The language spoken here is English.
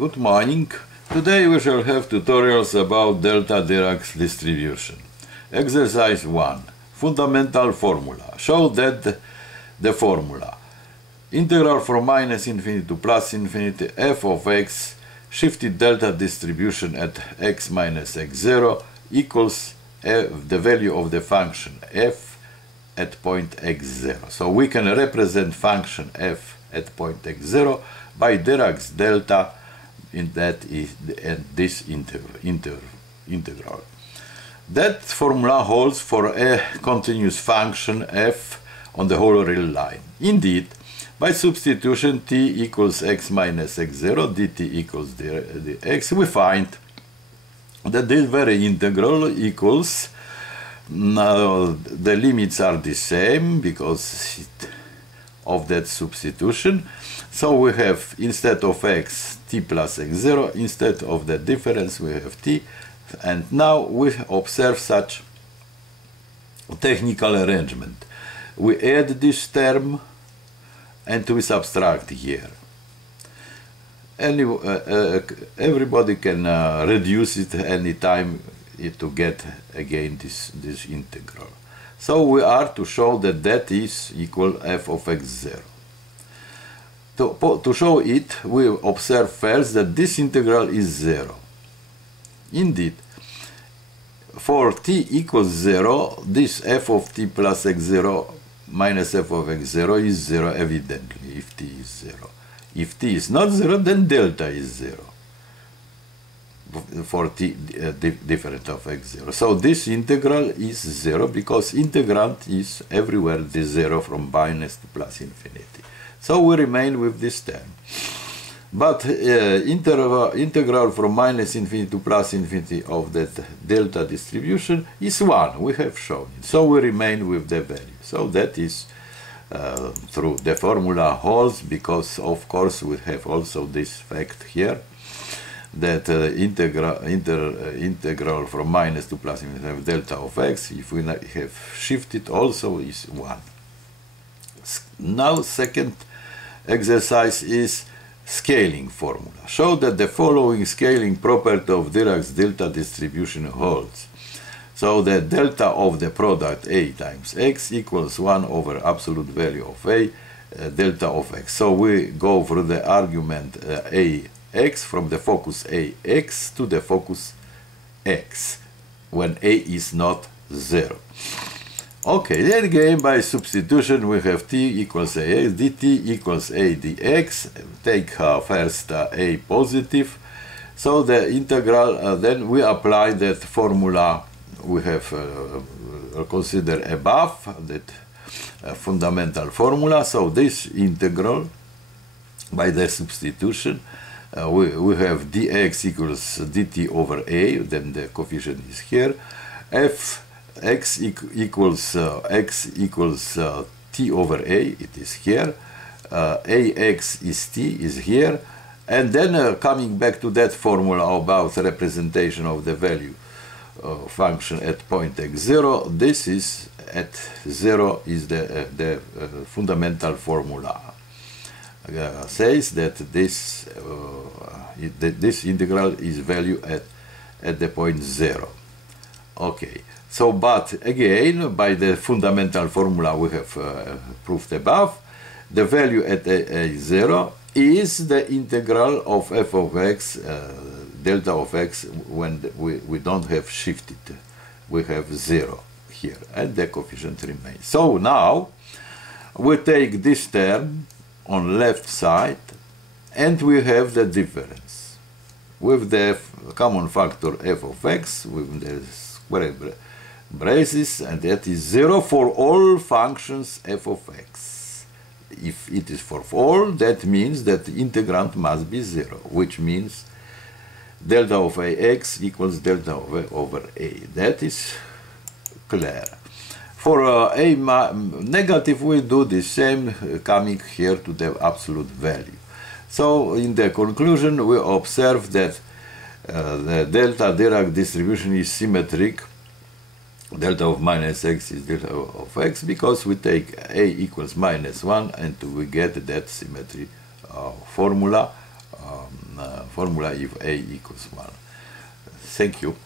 Good morning. Today we shall have tutorials about delta Dirac distribution. Exercise 1. Fundamental formula. Show that the formula integral from minus infinity to plus infinity f of x shifted delta distribution at x minus x0 equals the value of the function f at point x0. So we can represent function f at point x0 by Dirac's delta in that is this integral. That formula holds for a continuous function f on the whole real line. Indeed, by substitution t equals x minus x0 dt equals dx, we find that this very integral equals, the limits are the same because of that substitution. So we have, instead of x, t plus x0, instead of the difference we have t, and now we observe such technical arrangement. We add this term and we subtract here. Everybody can reduce it any time to get again this integral. So we are to show that that is equal f of x0. To show it, we observe first that this integral is 0. Indeed, for t equals 0, this f of t plus x0 minus f of x0 is 0 evidently, if t is 0. If t is not 0, then delta is 0 for t different of x0. So this integral is 0 because integrand is everywhere the 0 from minus to plus infinity. So we remain with this term. But integral from minus infinity to plus infinity of that delta distribution is 1. We have shown it. So we remain with the value. So that is true. The formula holds because, of course, we have also this fact here that integral from minus to plus infinity of delta of x, if we have shifted, also is 1. Now, second exercise is scaling formula. Show that the following scaling property of Dirac's delta distribution holds. So the delta of the product a times x equals 1 over absolute value of a delta of x. So we go through the argument ax from the focus ax to the focus x when a is not 0. Okay, then again by substitution we have t equals ax, dt equals a dx. Take first a positive. So the integral, then we apply that formula we have considered above, that fundamental formula. So this integral, by the substitution, we have dx equals dt over a, then the coefficient is here, f x equals t over a, it is here, ax is t, is here, and then coming back to that formula about representation of the value function at point x0, this is at 0 is the fundamental formula. Says that this integral is value at the point 0. Okay. So, but again, by the fundamental formula we have proved above, the value at a0 is the integral of f of x, delta of x, when we don't have shifted. We have 0 here, and the coefficient remains. So now, we take this term on left side, and we have the difference with the common factor f of x, with the square braces, and that is 0 for all functions f of x. If it is for all, that means that the integrand must be 0, which means delta of ax equals delta over a. That is clear. For a negative, we do the same, coming here to the absolute value. So in the conclusion, we observe that the delta Dirac distribution is symmetric. Delta of minus x is delta of x because we take a equals minus 1 and we get that symmetry formula formula if a equals 1. Thank you.